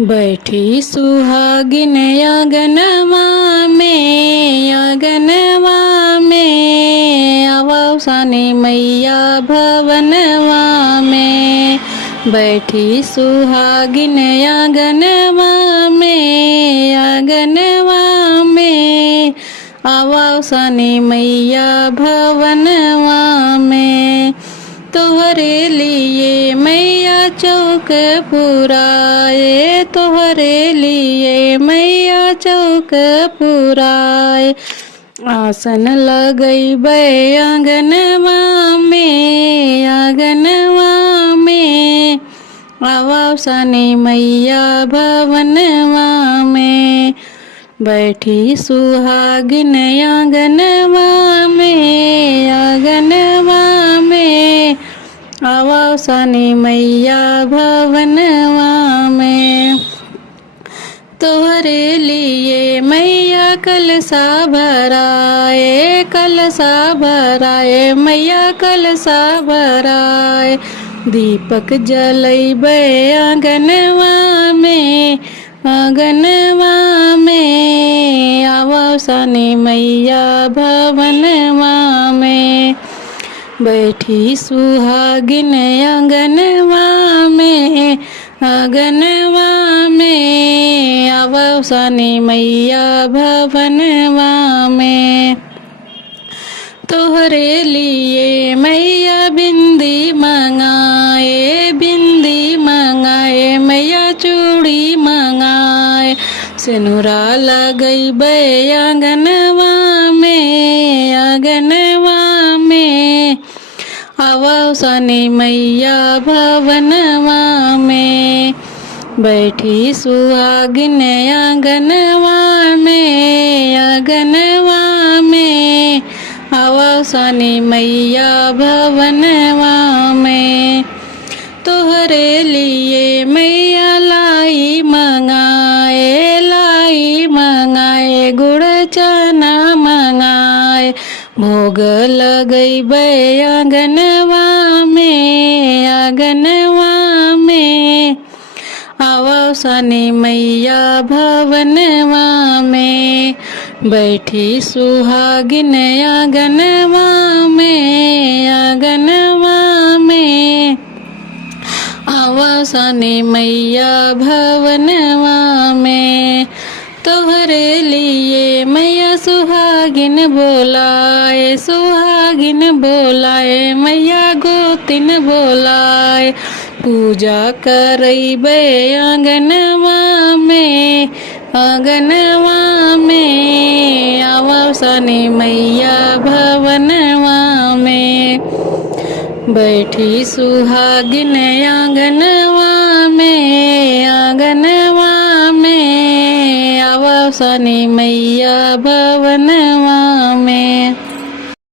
बैठी सुहागिन अगनवा में अवसानी मैया भवनवा में। बैठी सुहागिन अगनवा में अवसानी मैया भवनवा में। तोहरे लिए मैया चौक पुराए, तोहरे लिए मैया चौक पुराए। आसन लगैबे आंगनवा में अवसानी मैया भवनवा में। बैठी सुहागिन आंगनवा में अवसानी मैया भवनवा में। तोहरे लिए मैया कलसा भराए, कलसा भराए मैया कलसा भराए। दीपक जलैबे आंगनवा में अवसानी मैया भवनवा में। बैठी सुहागिन आंगनवा में अवसानी मैया भवनवा में। तोहरे लिए मैया बिंदी मंगाए, बिंदी मंगाए मैया चूड़ी मंगाए। सिनुरा लगैबे आंगनवा में अवसानी मैया भवनवा में। बैठी सुहागिन आंगनवा में अवसानी मैया भवनवा में। तोहरे लिए मैया लाई मंगाए गुड़ चना मंगाए। भोग लगैबे आंगनवा में अवसानी मैया भवनवा में। बैठी सुहागिन आंगनवा में अवसानी मैया भवनवा में। तोहरे लिए मैया सुहागिन बोलाए, सुहागिन बोलाए मैया गोतिन बोलाए। पूजा करैबे आंगनवा में अवसानी मैया भवनवा में। बैठी सुहागिन आंगनवा में अवसानी मैया भवनवा में।